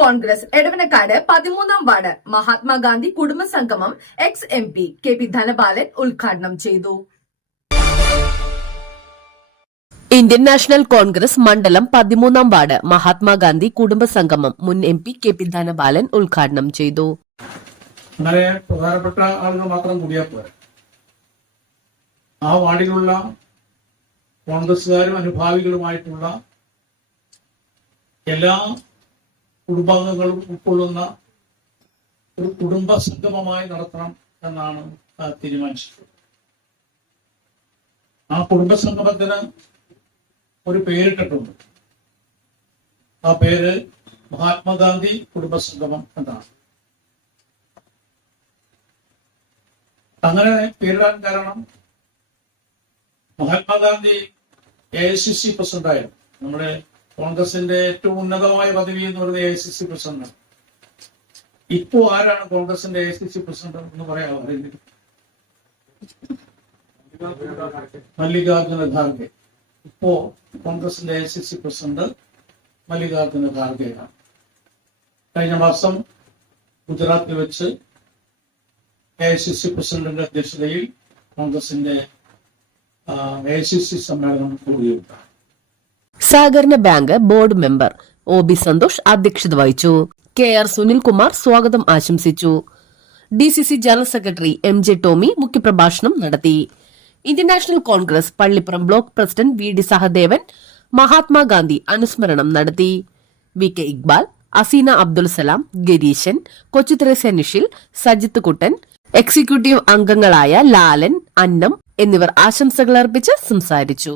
കോൺഗ്രസ് എടവനക്കാട് പതിമൂന്നാം വാർഡ് മഹാത്മാഗാന്ധി കുടുംബ സംഗമം ex M P K P Dhanapalan ഉദ്ഘാടനം ചെയ്തു. ഇന്ത്യൻ നാഷണൽ കോൺഗ്രസ് മണ്ഡലം പതിമൂന്നാം വാർഡ് മഹാത്മാഗാന്ധി കുടുംബ സംഗമം മുൻ M P K P Dhanapalan ഉദ്ഘാടനം ചെയ്തു. അങ്ങനെ പ്രധാനപ്പെട്ട ആളുകൾ മാത്രം കൂടിയാൽ പോരെ. ആ വാർഡിലുള്ള കോൺഗ്രസുകാരും അനുഭാവികളുമായിട്ടുള്ള എല്ലാ കുടുംബാംഗങ്ങളും ഉൾക്കൊള്ളുന്ന ഒരു കുടുംബ സംഗമമായി നടത്തണം എന്നാണ് തീരുമാനിച്ചിട്ടുള്ളത്. ആ കുടുംബ സംഗമത്തിന് ഒരു പേരിട്ടിട്ടുണ്ട്. ആ പേര് മഹാത്മാഗാന്ധി കുടുംബ സംഗമം എന്നാണ്. അങ്ങനെ പേരിടാൻ കാരണം Mahatma Gandhi A I C C പ്രസിഡന്റായിരുന്നു. നമ്മുടെ കോൺഗ്രസിന്റെ ഏറ്റവും ഉന്നതമായ പദവി എന്ന് പറയുന്നത് A I C C president ഇപ്പോ ആരാണ് കോൺഗ്രസിന്റെ A I C C president എന്ന് പറയാമോ? അറിയില്ല മല്ലികാർജുന ഖാർഗെ. ഇപ്പോ കോൺഗ്രസിന്റെ A I C C president Mallikarjuna ഖാർഗെയാണ്. കഴിഞ്ഞ മാസം ഗുജറാത്തിൽ വെച്ച് എ ഐ സി സി പ്രസിഡന്റിന്റെ അധ്യക്ഷതയിൽ കോൺഗ്രസിന്റെ എ ഐ സി സി സമ്മേളനം കൂടിയുണ്ടായി സഹകരണ bank board member O B Santhosh അധ്യക്ഷത വഹിച്ചു. കെ ആർ സുനിൽകുമാർ സ്വാഗതം ആശംസിച്ചു. D C C general secretary M J Tomy മുഖ്യപ്രഭാഷണം നടത്തി. Indian National Congress Pallipuram block president V D Sahadevan Mahatma Gandhi അനുസ്മരണം നടത്തി. V K Iqbal Aseena Abdul Salam Gareeshan Kochuthresia Nishil Sajith Kuttan executive അംഗങ്ങളായ ലാലൻ അന്നം എന്നിവർ ആശംസകൾ അർപ്പിച്ച് സംസാരിച്ചു.